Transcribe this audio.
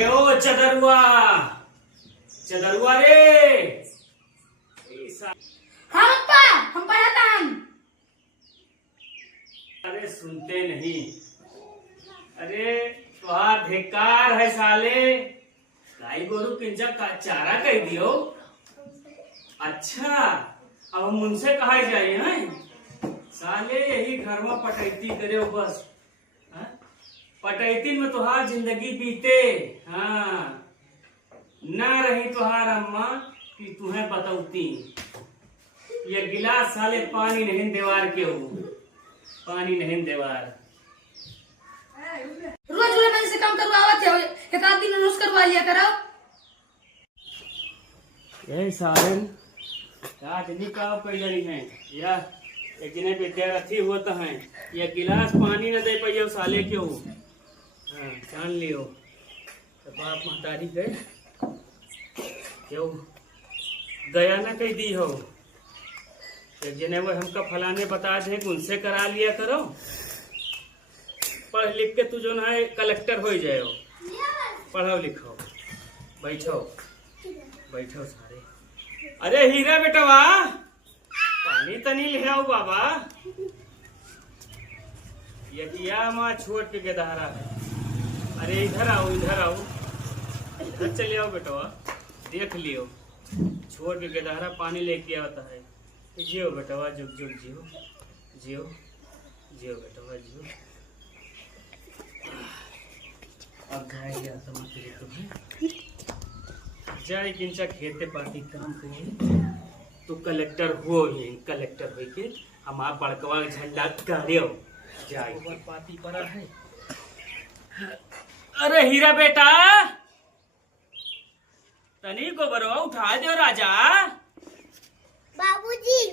अरे ओ चदरुआ, चदरुआ रे। हाँ पप्पा, हम पढ़ाता हम। अरे सुनते नहीं। अरे तुहार धिक्कार है साले, गाय गोरु किंजा का चारा कह दियो। अच्छा अब हम उनसे कहा जाए हैं साले, यही घर में पटैती करे हो बस। पटैती में तुहार जिंदगी बीते। हाँ ना रही तुहार अम्मा कि तुम्हें बतौती। ये गिलास साले पानी नहीं देवार के हो, पानी नहीं देवार। रोज रोज से काम करवावत है, एक आध दिन रोज करवा लिया करो। ये सालन आज निकाह कैलनी है या एक दिन विद्यार्थी होता है, ये गिलास पानी न दे पाइयो साले क्यों। हाँ जान लियो तो बाप महतारी गए क्यों गया ना कह दी हो। एक जने वो हमका फलाने बता दे उनसे करा लिया करो। पढ़ लिख के तू जो ना कलेक्टर हो जाए, पढ़ो लिखो, बैठो बैठो सारे। अरे हीरा बेटा वाह, पानी तनी ले आओ बाबा। यकिया माँ छोड़ के गदहारा है। अरे इधर आओ इधर आओ, इधर चले आओ बेटवा, देख लियो छोड़ के गदहारा पानी लेके आता है। जियो बेटवा, जुग जुग जियो, जियो जियो बेटवा जियो। अब जाएगा समझ तुम्हें जाए किंचा खेते पाती काम करे तो कलेक्टर हो ही, कलेक्टर हो के हमारा बड़कवा झंडा गाड़ियो जाए ऊपर पाती पड़ा है। अरे हीरा बेटा तनी को बरवा उठा दो राजा। बाबूजी